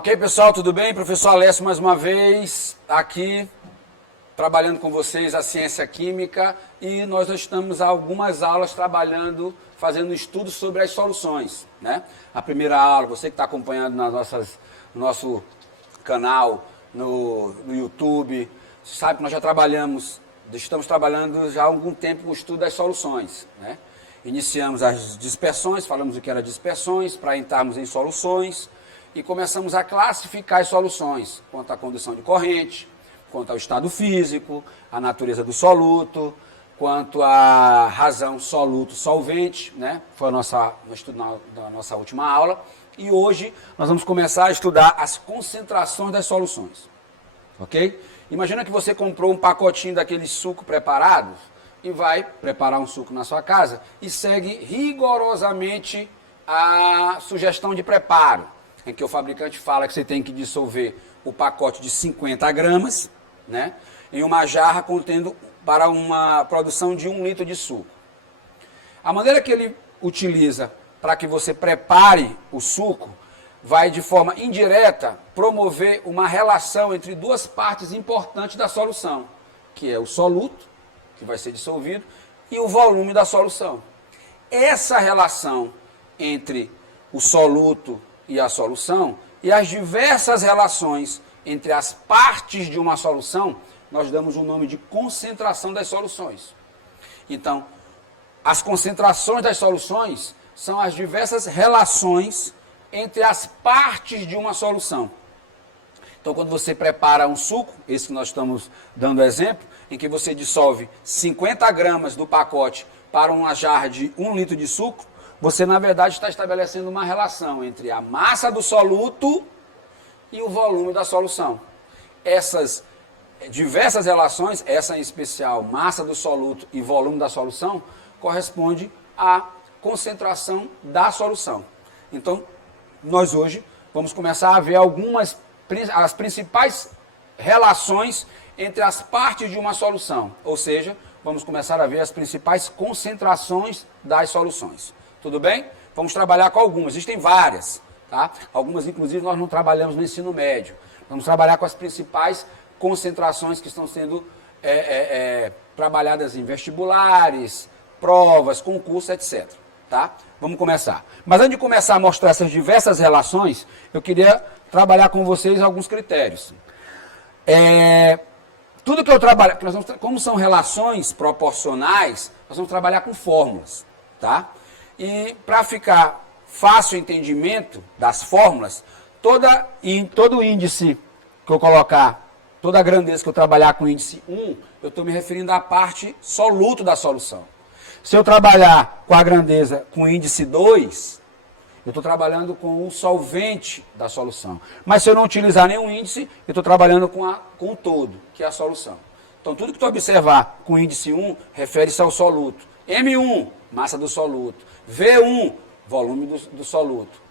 Ok, pessoal, tudo bem? Professor Alessio mais uma vez aqui, trabalhando com vocês a ciência química, e nós já estamos há algumas aulas trabalhando, fazendo estudos sobre as soluções, né? A primeira aula, você que está acompanhando no nosso canal, no YouTube, sabe que nós já estamos trabalhando já há algum tempo o estudo das soluções, né? Iniciamos as dispersões, falamos o que era dispersões, para entrarmos em soluções, e começamos a classificar as soluções, quanto à condução de corrente, quanto ao estado físico, a natureza do soluto, quanto à razão soluto-solvente, né? Foi o estudo da nossa última aula. E hoje nós vamos começar a estudar as concentrações das soluções, ok? Imagina que você comprou um pacotinho daqueles suco preparados e vai preparar um suco na sua casa e segue rigorosamente a sugestão de preparo, em que o fabricante fala que você tem que dissolver o pacote de 50 gramas, né, em uma jarra contendo para uma produção de 1 litro de suco. A maneira que ele utiliza para que você prepare o suco vai, de forma indireta, promover uma relação entre duas partes importantes da solução, que é o soluto, que vai ser dissolvido, e o volume da solução. Essa relação entre o soluto e a solução, e as diversas relações entre as partes de uma solução, nós damos o nome de concentração das soluções. Então, as concentrações das soluções são as diversas relações entre as partes de uma solução. Então, quando você prepara um suco, esse que nós estamos dando exemplo, em que você dissolve 50 gramas do pacote para uma jarra de 1 litro de suco, você, na verdade, está estabelecendo uma relação entre a massa do soluto e o volume da solução. Essas diversas relações, essa em especial, massa do soluto e volume da solução, corresponde à concentração da solução. Então, nós hoje vamos começar a ver as principais relações entre as partes de uma solução, ou seja, vamos começar a ver as principais concentrações das soluções. Tudo bem? Vamos trabalhar com algumas, existem várias, tá? Algumas, inclusive, nós não trabalhamos no ensino médio. Vamos trabalhar com as principais concentrações que estão sendo trabalhadas em vestibulares, provas, concursos, etc. Tá? Vamos começar. Mas antes de começar a mostrar essas diversas relações, eu queria trabalhar com vocês alguns critérios. Tudo que eu trabalho, como são relações proporcionais, nós vamos trabalhar com fórmulas, tá? E para ficar fácil o entendimento das fórmulas, todo índice que eu colocar, toda a grandeza que eu trabalhar com o índice 1, eu estou me referindo à parte soluto da solução. Se eu trabalhar com a grandeza com o índice 2, eu estou trabalhando com o solvente da solução. Mas se eu não utilizar nenhum índice, eu estou trabalhando com o todo, que é a solução. Então, tudo que tu observar com o índice 1 refere-se ao soluto. M1, massa do soluto. V1, volume do soluto.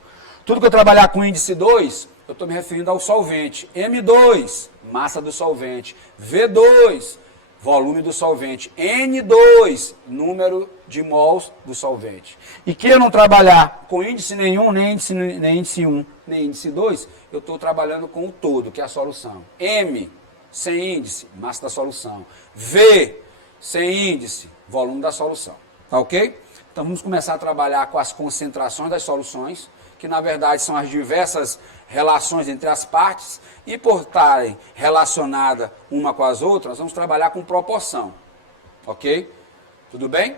Tudo que eu trabalhar com índice 2, eu estou me referindo ao solvente. M2, massa do solvente. V2, volume do solvente. N2, número de mols do solvente. E que eu não trabalhar com índice nenhum, nem índice 1, nem índice 2, eu estou trabalhando com o todo, que é a solução. M, sem índice, massa da solução. V, sem índice, volume da solução. Tá ok? Então vamos começar a trabalhar com as concentrações das soluções, que na verdade são as diversas relações entre as partes, e por estarem relacionadas uma com as outras, vamos trabalhar com proporção. Ok? Tudo bem?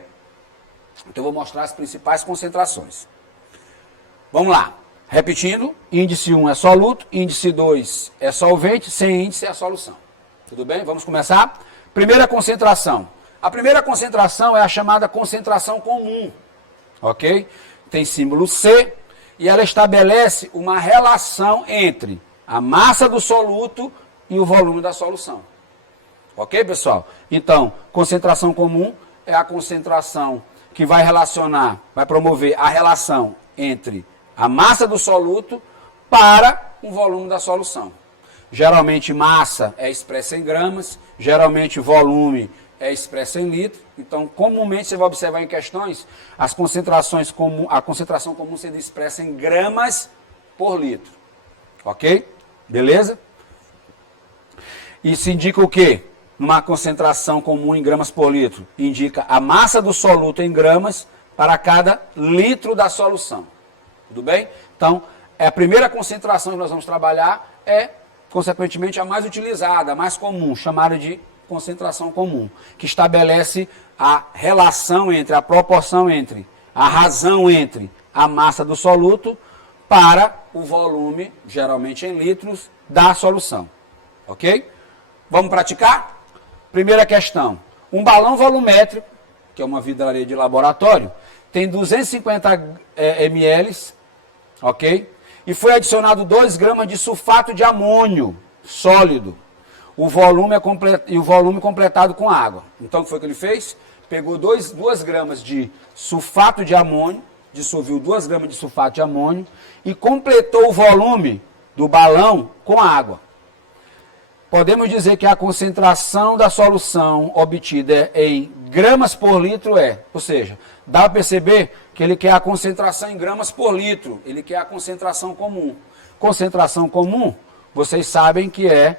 Então eu vou mostrar as principais concentrações. Vamos lá. Repetindo, índice 1 é soluto, índice 2 é solvente, sem índice é a solução. Tudo bem? Vamos começar? Primeira concentração. A primeira concentração é a chamada concentração comum. Ok? Tem símbolo C e ela estabelece uma relação entre a massa do soluto e o volume da solução. Ok, pessoal? Então, concentração comum é a concentração que vai promover a relação entre a massa do soluto para o volume da solução. Geralmente massa é expressa em gramas, geralmente volume é expressa em litro. Então, comumente você vai observar em questões a concentração comum sendo expressa em gramas por litro. Ok? Beleza? Isso indica o quê? Uma concentração comum em gramas por litro. Indica a massa do soluto em gramas para cada litro da solução. Tudo bem? Então, a primeira concentração que nós vamos trabalhar é, consequentemente, a mais utilizada, a mais comum, chamada de concentração comum, que estabelece a relação entre, a proporção entre, a razão entre a massa do soluto para o volume, geralmente em litros, da solução. Ok? Vamos praticar? Primeira questão. Um balão volumétrico, que é uma vidraria de laboratório, tem 250 ml, ok? E foi adicionado 2 gramas de sulfato de amônio sólido. O volume completado com água. Então, o que foi que ele fez? Pegou 2 gramas de sulfato de amônio, dissolveu 2 gramas de sulfato de amônio e completou o volume do balão com água. Podemos dizer que a concentração da solução obtida em gramas por litro ou seja, dá para perceber que ele quer a concentração em gramas por litro, ele quer a concentração comum. Concentração comum, vocês sabem que a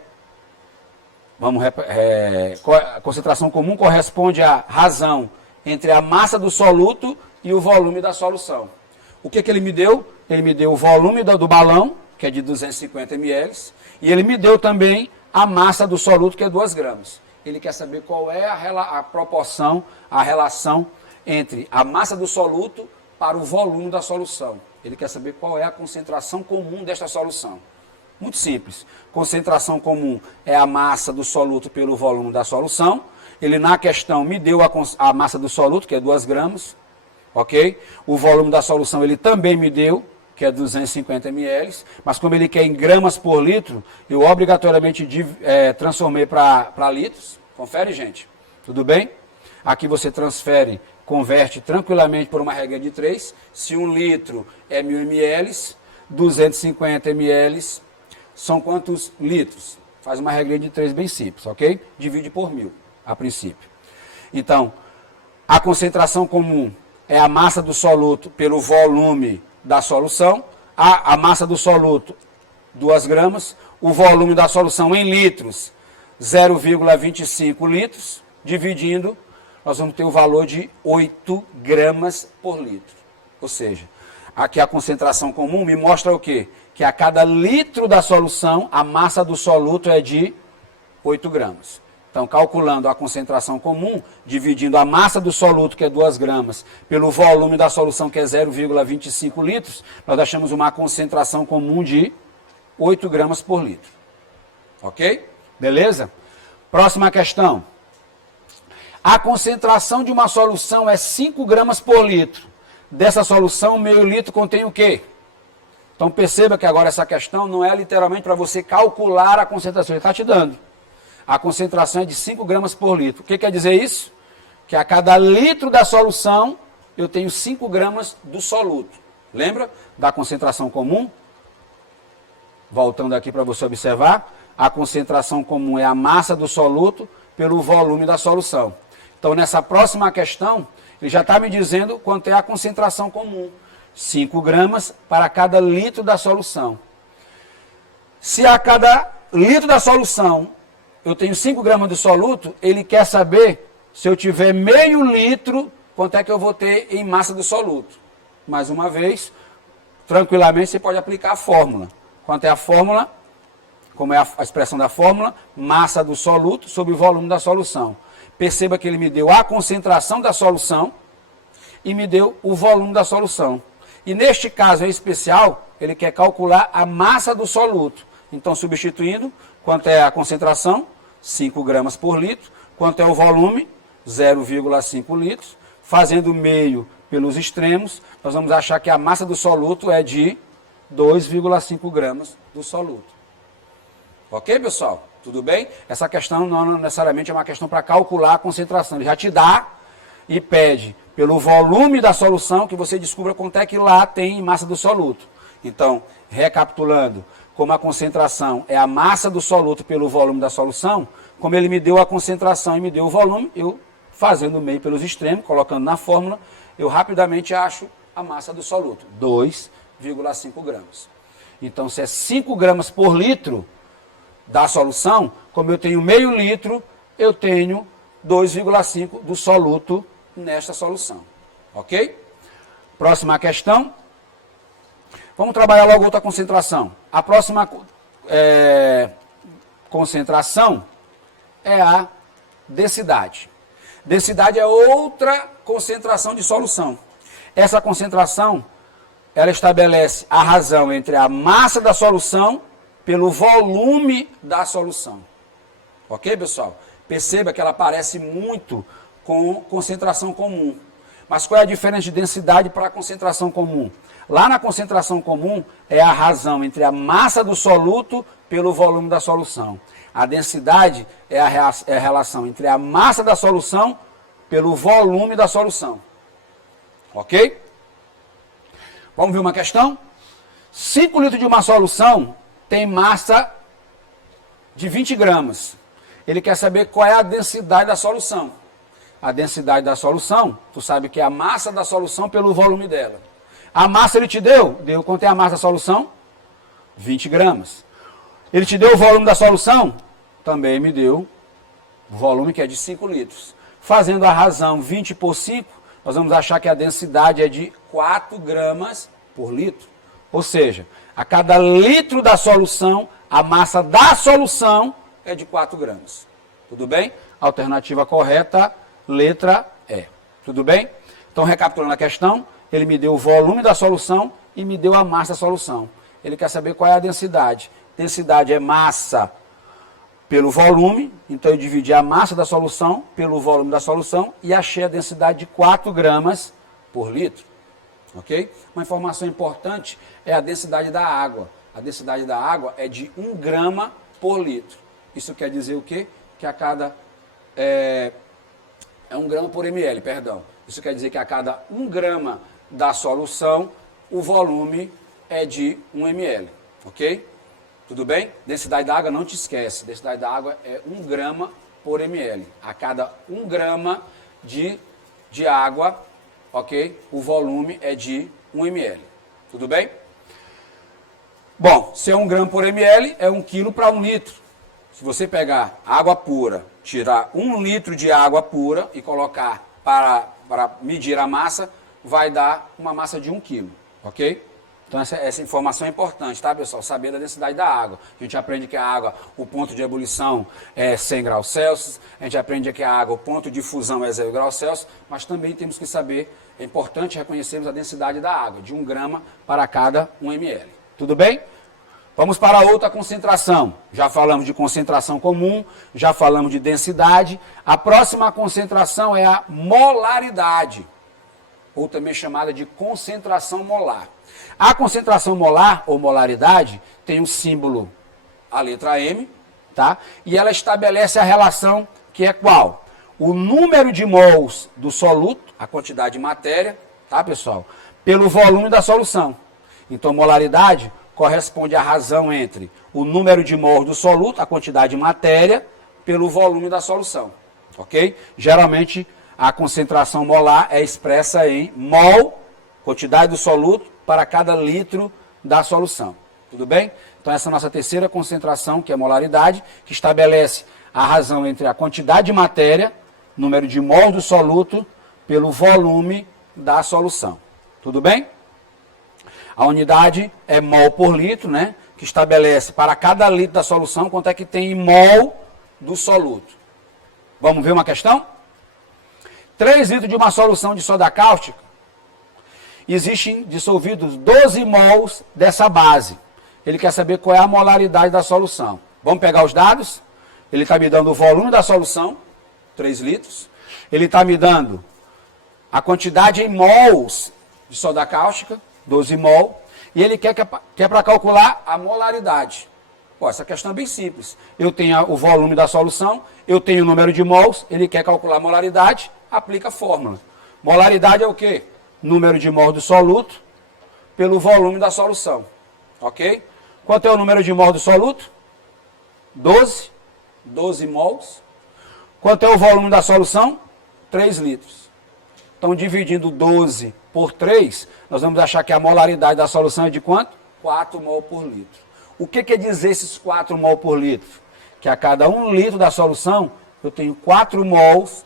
concentração comum corresponde à razão entre a massa do soluto e o volume da solução. O que ele me deu? Ele me deu o volume do balão, que é de 250 ml, e ele me deu também a massa do soluto, que é 2 gramas. Ele quer saber qual é a proporção, a relação entre a massa do soluto para o volume da solução. Ele quer saber qual é a concentração comum desta solução. Muito simples. Concentração comum é a massa do soluto pelo volume da solução. Ele, na questão, me deu a massa do soluto, que é 2 gramas. Ok? O volume da solução ele também me deu, que é 250 ml, mas como ele quer em gramas por litro, eu obrigatoriamente transformei para litros. Confere, gente? Tudo bem? Aqui você converte tranquilamente por uma regra de 3. Se 1 litro é 1000 ml, 250 ml são quantos litros? Faz uma regra de 3 bem simples, ok? Divide por 1000, a princípio. Então, a concentração comum é a massa do soluto pelo volume da solução, a massa do soluto 2 gramas, o volume da solução em litros 0,25 litros, dividindo, nós vamos ter o valor de 8 gramas por litro. Ou seja, aqui a concentração comum me mostra o quê? Que a cada litro da solução, a massa do soluto é de 8 gramas. Então, calculando a concentração comum, dividindo a massa do soluto, que é 2 gramas, pelo volume da solução, que é 0,25 litros, nós achamos uma concentração comum de 8 gramas por litro. Ok? Beleza? Próxima questão. A concentração de uma solução é 5 gramas por litro. Dessa solução, meio litro contém o quê? Então, perceba que agora essa questão não é literalmente para você calcular a concentração, ele está te dando. A concentração é de 5 gramas por litro. O que quer dizer isso? Que a cada litro da solução, eu tenho 5 gramas do soluto. Lembra da concentração comum? Voltando aqui para você observar, a concentração comum é a massa do soluto pelo volume da solução. Então, nessa próxima questão, ele já está me dizendo quanto é a concentração comum. 5 gramas para cada litro da solução. Se a cada litro da solução eu tenho 5 gramas de soluto, ele quer saber, se eu tiver meio litro, quanto é que eu vou ter em massa do soluto. Mais uma vez, tranquilamente você pode aplicar a fórmula. Quanto é a fórmula? Como é a expressão da fórmula? Massa do soluto sobre o volume da solução. Perceba que ele me deu a concentração da solução e me deu o volume da solução. E neste caso em especial, ele quer calcular a massa do soluto. Então, substituindo, quanto é a concentração? 5 gramas por litro. Quanto é o volume? 0,5 litros. Fazendo meio pelos extremos, nós vamos achar que a massa do soluto é de 2,5 gramas do soluto. Ok, pessoal? Tudo bem? Essa questão não necessariamente é uma questão para calcular a concentração. Ele já te dá e pede pelo volume da solução que você descubra quanto é que lá tem em massa do soluto. Então, recapitulando, como a concentração é a massa do soluto pelo volume da solução, como ele me deu a concentração e me deu o volume, eu, fazendo o meio pelos extremos, colocando na fórmula, eu rapidamente acho a massa do soluto, 2,5 gramas. Então, se é 5 gramas por litro da solução, como eu tenho meio litro, eu tenho 2,5 do soluto nesta solução. Ok? Próxima questão. Vamos trabalhar logo outra concentração. A próxima concentração é a densidade. Densidade é outra concentração de solução. Essa concentração, ela estabelece a razão entre a massa da solução pelo volume da solução. Ok, pessoal? Perceba que ela parece muito com concentração comum. Mas qual é a diferença de densidade para a concentração comum? Lá na concentração comum é a razão entre a massa do soluto pelo volume da solução. A densidade é a relação entre a massa da solução pelo volume da solução. Ok? Vamos ver uma questão? 5 litros de uma solução tem massa de 20 gramas. Ele quer saber qual é a densidade da solução. A densidade da solução, tu sabe que é a massa da solução pelo volume dela. A massa ele te deu? Deu quanto é a massa da solução? 20 gramas. Ele te deu o volume da solução? Também me deu o volume que é de 5 litros. Fazendo a razão 20 por 5, nós vamos achar que a densidade é de 4 gramas por litro. Ou seja, a cada litro da solução, a massa da solução é de 4 gramas. Tudo bem? Alternativa correta, letra E. Tudo bem? Então, recapitulando a questão, ele me deu o volume da solução e me deu a massa da solução. Ele quer saber qual é a densidade. Densidade é massa pelo volume, então eu dividi a massa da solução pelo volume da solução e achei a densidade de 4 gramas por litro. Ok? Uma informação importante é a densidade da água. A densidade da água é de 1 grama por litro. Isso quer dizer o quê? Que a cada... É 1 grama por ml, perdão. Isso quer dizer que a cada 1 grama da solução, o volume é de 1 ml. Ok? Tudo bem? Densidade da água, não te esquece. Densidade da água é 1 grama por ml. A cada 1 grama de água, ok? O volume é de 1 ml. Tudo bem? Bom, se é 1 grama por ml, é 1 quilo para 1 litro. Se você pegar água pura, tirar 1 litro de água pura e colocar para medir a massa, vai dar uma massa de 1 quilo, ok? Então essa informação é importante, tá, pessoal? Saber da densidade da água. A gente aprende que a água, o ponto de ebulição é 100 graus Celsius, a gente aprende que a água, o ponto de fusão é 0 graus Celsius, mas também temos que saber, é importante reconhecermos a densidade da água, de 1 grama para cada 1 ml. Tudo bem? Vamos para outra concentração. Já falamos de concentração comum, já falamos de densidade. A próxima concentração é a molaridade, ou também chamada de concentração molar. A concentração molar, ou molaridade, tem o símbolo, a letra M, tá? E ela estabelece a relação que é qual? O número de mols do soluto, a quantidade de matéria, tá, pessoal? Pelo volume da solução. Então, molaridade corresponde à razão entre o número de mols do soluto, a quantidade de matéria, pelo volume da solução, ok? Geralmente, a concentração molar é expressa em mol, quantidade do soluto, para cada litro da solução. Tudo bem? Então, essa é a nossa terceira concentração, que é a molaridade, que estabelece a razão entre a quantidade de matéria, número de mols do soluto, pelo volume da solução. Tudo bem? A unidade é mol por litro, né? Que estabelece para cada litro da solução quanto é que tem em mol do soluto. Vamos ver uma questão? 3 litros de uma solução de soda cáustica, existem dissolvidos 12 mols dessa base. Ele quer saber qual é a molaridade da solução. Vamos pegar os dados? Ele está me dando o volume da solução, 3 litros. Ele está me dando a quantidade em mols de soda cáustica, 12 mol. E ele quer para calcular a molaridade. Pô, essa questão é bem simples. Eu tenho o volume da solução, eu tenho o número de mols, ele quer calcular a molaridade, aplica a fórmula. Molaridade é o quê? Número de mols do soluto pelo volume da solução. Ok? Quanto é o número de mols do soluto? 12. 12 mols. Quanto é o volume da solução? 3 litros. Então, dividindo 12 por 3, nós vamos achar que a molaridade da solução é de quanto? 4 mol por litro. O que quer dizer esses 4 mol por litro? Que a cada 1 litro da solução, eu tenho 4 mols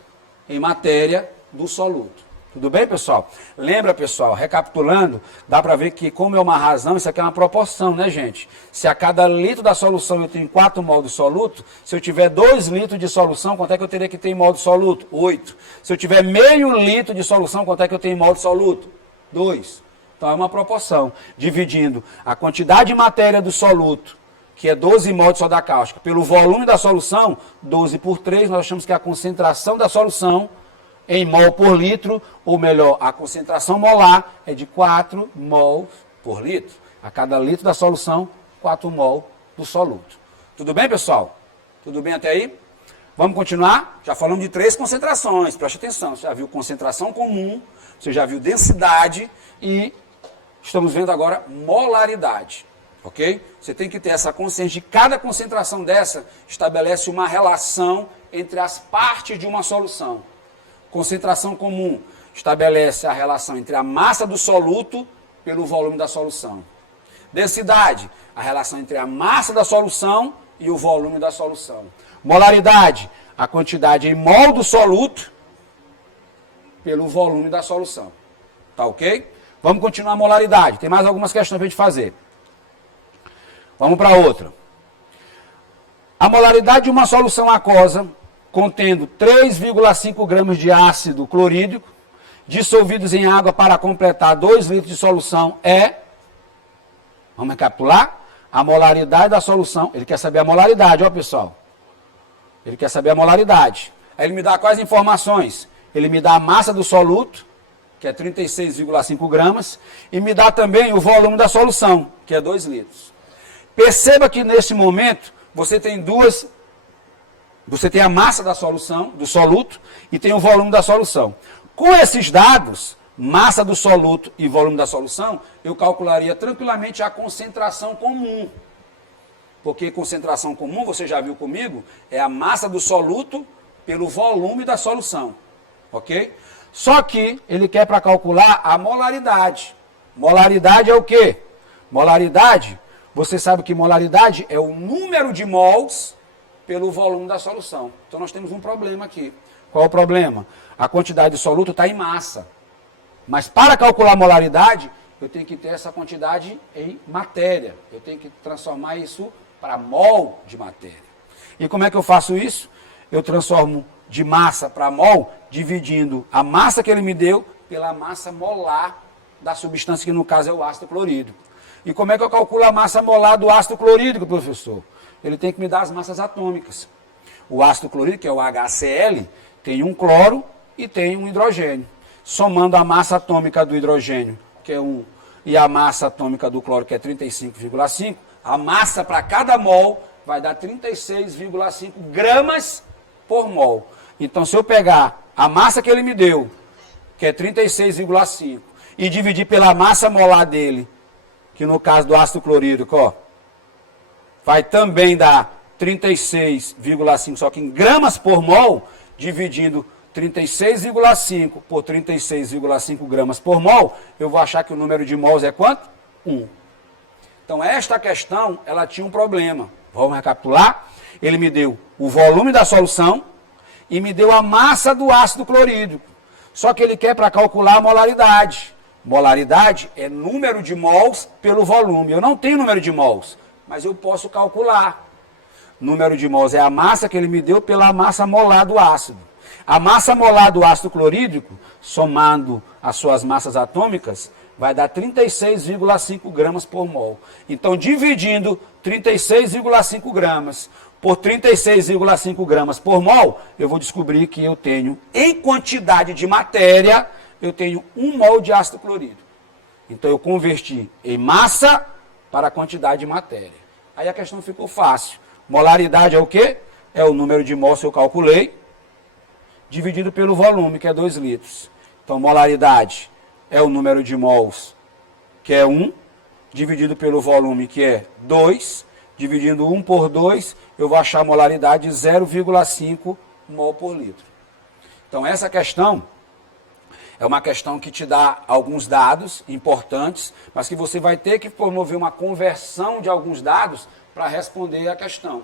em matéria do soluto. Tudo bem, pessoal? Lembra, pessoal, recapitulando, dá para ver que, como é uma razão, isso aqui é uma proporção, né, gente? Se a cada litro da solução eu tenho 4 mol de soluto, se eu tiver 2 litros de solução, quanto é que eu teria que ter em mol de soluto? 8. Se eu tiver meio litro de solução, quanto é que eu tenho em mol de soluto? 2. Então é uma proporção, dividindo a quantidade de matéria do soluto, que é 12 mol de soda cáustica, pelo volume da solução, 12 por 3, nós achamos que a concentração da solução em mol por litro, ou melhor, a concentração molar é de 4 mol por litro. A cada litro da solução, 4 mol do soluto. Tudo bem, pessoal? Tudo bem até aí? Vamos continuar? Já falamos de 3 concentrações, preste atenção. Você já viu concentração comum, você já viu densidade e estamos vendo agora molaridade. Ok? Você tem que ter essa consciência de cada concentração dessa estabelece uma relação entre as partes de uma solução. Concentração comum estabelece a relação entre a massa do soluto pelo volume da solução. Densidade, a relação entre a massa da solução e o volume da solução. Molaridade, a quantidade em mol do soluto pelo volume da solução. Tá ok? Vamos continuar a molaridade. Tem mais algumas questões para a gente fazer. Vamos para outra. A molaridade de uma solução aquosa contendo 3,5 gramas de ácido clorídrico dissolvidos em água para completar 2 litros de solução é, vamos recapitular, a molaridade da solução. Ele quer saber a molaridade, ó pessoal. Ele quer saber a molaridade. Aí ele me dá quais informações? Ele me dá a massa do soluto, que é 36,5 gramas, e me dá também o volume da solução, que é 2 litros. Perceba que nesse momento você tem você tem a massa da solução, do soluto, e tem o volume da solução. Com esses dados, massa do soluto e volume da solução, eu calcularia tranquilamente a concentração comum. Porque concentração comum, você já viu comigo, é a massa do soluto pelo volume da solução. Ok? Só que ele quer para calcular a molaridade. Molaridade é o quê? Molaridade, você sabe que molaridade é o número de mols pelo volume da solução. Então nós temos um problema aqui. Qual é o problema? A quantidade de soluto está em massa. Mas para calcular a molaridade, eu tenho que ter essa quantidade em matéria. Eu tenho que transformar isso para mol de matéria. E como é que eu faço isso? Eu transformo de massa para mol, dividindo a massa que ele me deu pela massa molar da substância, que no caso é o ácido clorídrico. E como é que eu calculo a massa molar do ácido clorídrico, professor? Ele tem que me dar as massas atômicas. O ácido clorídrico, que é o HCl, tem um cloro e tem um hidrogênio. Somando a massa atômica do hidrogênio, que é 1, e a massa atômica do cloro, que é 35,5, a massa para cada mol vai dar 36,5 gramas por mol. Então, se eu pegar a massa que ele me deu, que é 36,5, e dividir pela massa molar dele, que no caso do ácido clorídrico, ó, vai também dar 36,5, só que em gramas por mol, dividindo 36,5 por 36,5 gramas por mol, eu vou achar que o número de mols é quanto? 1. Então, esta questão, ela tinha um problema. Vamos recapitular? Ele me deu o volume da solução e me deu a massa do ácido clorídrico. Só que ele quer para calcular a molaridade. Molaridade é número de mols pelo volume. Eu não tenho número de mols, mas eu posso calcular. Número de mols é a massa que ele me deu pela massa molar do ácido. A massa molar do ácido clorídrico, somando as suas massas atômicas, vai dar 36,5 gramas por mol. Então, dividindo 36,5 gramas por 36,5 gramas por mol, eu vou descobrir que eu tenho, em quantidade de matéria, eu tenho 1 mol de ácido clorídrico. Então, eu converti em massa para a quantidade de matéria. Aí a questão ficou fácil. Molaridade é o quê? É o número de mols que eu calculei, dividido pelo volume, que é 2 litros. Então, molaridade é o número de mols, que é 1, dividido pelo volume, que é 2. Dividindo 1 por 2, eu vou achar a molaridade de 0,5 mol por litro. Então, essa questão, É uma questão que te dá alguns dados importantes, mas que você vai ter que promover uma conversão de alguns dados para responder a questão.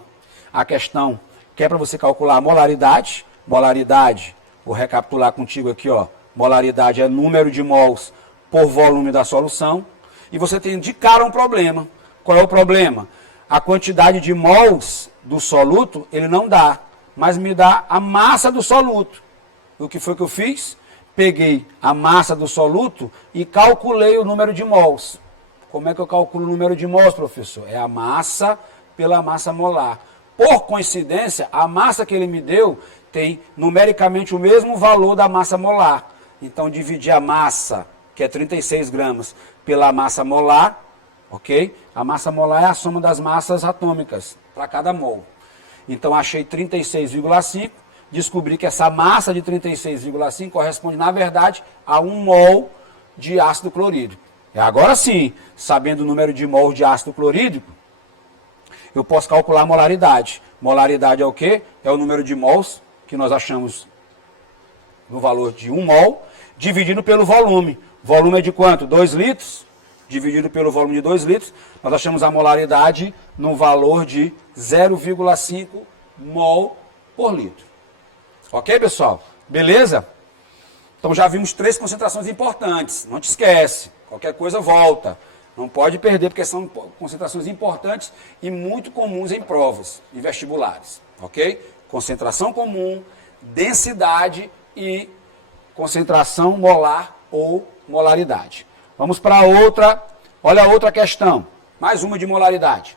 A questão que é para você calcular a molaridade. Molaridade, vou recapitular contigo aqui, ó. Molaridade é número de mols por volume da solução. E você tem de cara um problema. Qual é o problema? A quantidade de mols do soluto, ele não dá, mas me dá a massa do soluto. O que foi que eu fiz? Peguei a massa do soluto e calculei o número de mols. Como é que eu calculo o número de mols, professor? É a massa pela massa molar. Por coincidência, a massa que ele me deu tem numericamente o mesmo valor da massa molar. Então, dividir a massa, que é 36 gramas, pela massa molar, ok? A massa molar é a soma das massas atômicas para cada mol. Então, achei 36,5. Descobri que essa massa de 36,5 corresponde, na verdade, a 1 mol de ácido clorídrico. E agora sim, sabendo o número de mol de ácido clorídrico, eu posso calcular a molaridade. Molaridade é o quê? É o número de mols que nós achamos no valor de 1 mol, dividido pelo volume. Volume é de quanto? 2 litros. Dividido pelo volume de 2 litros, nós achamos a molaridade no valor de 0,5 mol por litro. Ok, pessoal? Beleza? Então já vimos 3 concentrações importantes. Não te esquece. Qualquer coisa volta. Não pode perder, porque são concentrações importantes e muito comuns em provas e vestibulares. Ok? Concentração comum, densidade e concentração molar ou molaridade. Vamos para outra. Olha a outra questão. Mais uma de molaridade.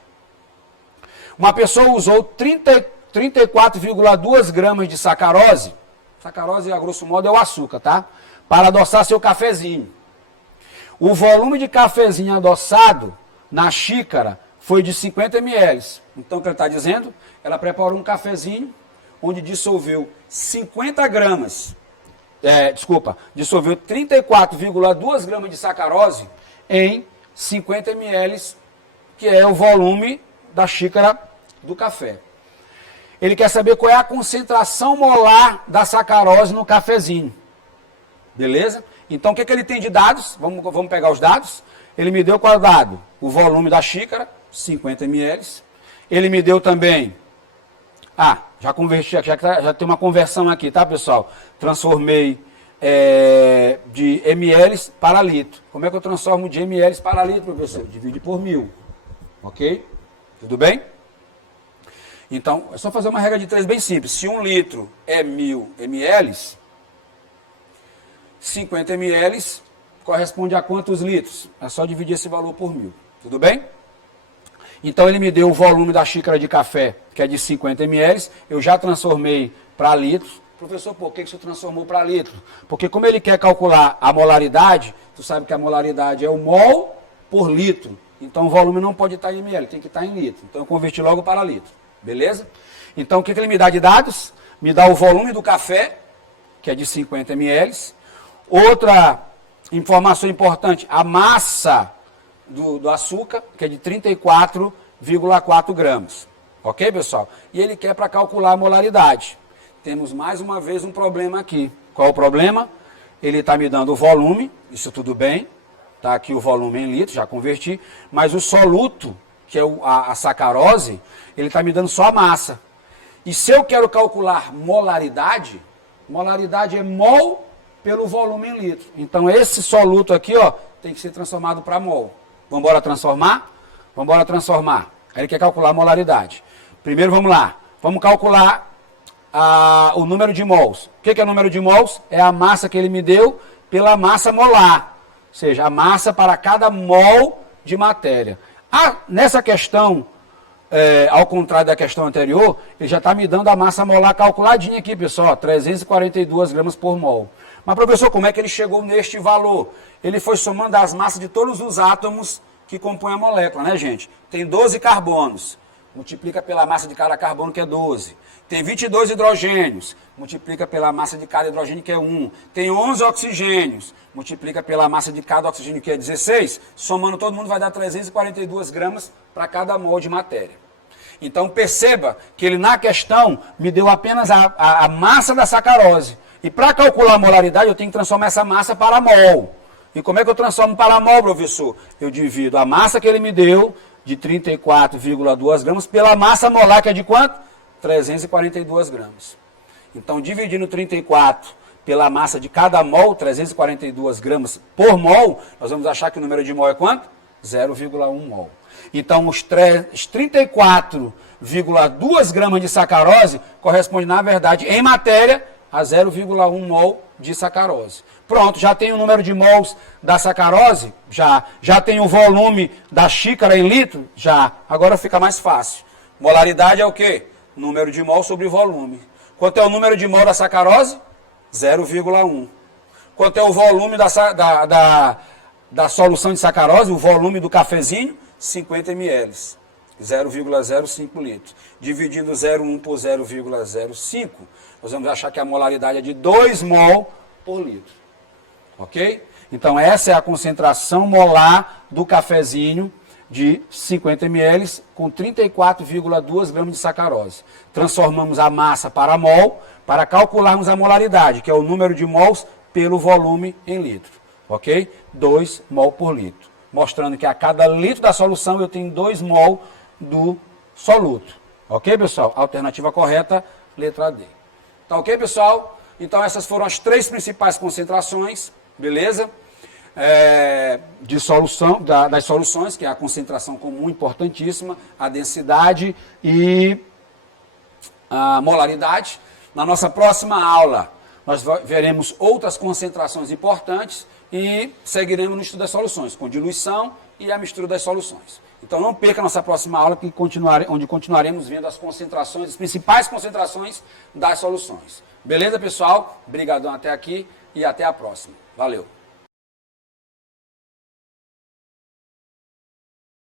Uma pessoa usou 34,2 gramas de sacarose. Sacarose, a grosso modo, é o açúcar, tá? Para adoçar seu cafezinho. O volume de cafezinho adoçado na xícara foi de 50 ml. Então, o que ele está dizendo? Ela preparou um cafezinho onde dissolveu 50 gramas. Dissolveu 34,2 gramas de sacarose em 50 ml, que é o volume da xícara do café. Ele quer saber qual é a concentração molar da sacarose no cafezinho. Beleza? Então, o que ele tem de dados? Vamos pegar os dados. Ele me deu qual dado? O volume da xícara, 50 ml. Ele me deu também... já converti, já tem uma conversão aqui, tá, pessoal? Transformei de ml para litro. Como é que eu transformo de ml para litro, professor? Divide por 1000. Ok? Tudo bem? Então, é só fazer uma regra de 3 bem simples. Se 1 litro é 1000 ml, 50 ml corresponde a quantos litros? É só dividir esse valor por 1000. Tudo bem? Então, ele me deu o volume da xícara de café, que é de 50 ml. Eu já transformei para litros. Professor, por que você transformou para litro? Porque como ele quer calcular a molaridade, tu sabe que a molaridade é o mol por litro. Então, o volume não pode estar em ml, tem que estar em litro. Então, eu converti logo para litro. Beleza? Então, o que ele me dá de dados? Me dá o volume do café, que é de 50 ml. Outra informação importante, a massa do açúcar, que é de 34,4 gramas. Ok, pessoal? E ele quer para calcular a molaridade. Temos mais uma vez um problema aqui. Qual é o problema? Ele está me dando o volume, isso tudo bem. Está aqui o volume em litros, já converti. Mas o soluto, que é a sacarose, ele está me dando só a massa. E se eu quero calcular molaridade, molaridade é mol pelo volume em litro. Então, esse soluto aqui, ó, tem que ser transformado para mol. Vamos embora transformar? Vamos embora transformar. Aí ele quer calcular a molaridade. Primeiro, vamos lá. Vamos calcular o número de mols. O que é o número de mols? É a massa que ele me deu pela massa molar. Ou seja, a massa para cada mol de matéria. Nessa questão, ao contrário da questão anterior, ele já está me dando a massa molar calculadinha aqui, pessoal, 342 gramas por mol. Mas, professor, como é que ele chegou neste valor? Ele foi somando as massas de todos os átomos que compõem a molécula, né, gente? Tem 12 carbonos, multiplica pela massa de cada carbono, que é 12. Tem 22 hidrogênios, multiplica pela massa de cada hidrogênio, que é 1. Tem 11 oxigênios, multiplica pela massa de cada oxigênio, que é 16. Somando todo mundo vai dar 342 gramas para cada mol de matéria. Então perceba que ele na questão me deu apenas a massa da sacarose. E para calcular a molaridade, eu tenho que transformar essa massa para mol. E como é que eu transformo para mol, professor? Eu divido a massa que ele me deu, de 34,2 gramas, pela massa molar, que é de quanto? 342 gramas. Então, dividindo 34 pela massa de cada mol, 342 gramas por mol, nós vamos achar que o número de mol é quanto? 0,1 mol. Então, os 34,2 gramas de sacarose corresponde, na verdade, em matéria, a 0,1 mol de sacarose. Pronto, já tem o número de mols da sacarose? Já tem o volume da xícara em litro? Já. Agora fica mais fácil. Molaridade é o quê? Número de mol sobre volume. Quanto é o número de mol da sacarose? 0,1. Quanto é o volume da solução de sacarose, o volume do cafezinho? 50 ml. 0,05 litros. Dividindo 0,1 por 0,05, nós vamos achar que a molaridade é de 2 mol por litro. Ok? Então, essa é a concentração molar do cafezinho de 50 ml com 34,2 gramas de sacarose. Transformamos a massa para mol para calcularmos a molaridade, que é o número de mols pelo volume em litro. Ok? 2 mol por litro. Mostrando que a cada litro da solução eu tenho 2 mol do soluto. Ok, pessoal? Alternativa correta, letra D. Tá ok, pessoal? Então, essas foram as 3 principais concentrações, beleza? De solução, das soluções, que é a concentração comum importantíssima, a densidade e a molaridade. Na nossa próxima aula, nós veremos outras concentrações importantes e seguiremos no estudo das soluções, com diluição e a mistura das soluções. Então não perca a nossa próxima aula, onde continuaremos vendo as concentrações, as principais concentrações das soluções. Beleza, pessoal? Obrigadão até aqui e até a próxima. Valeu!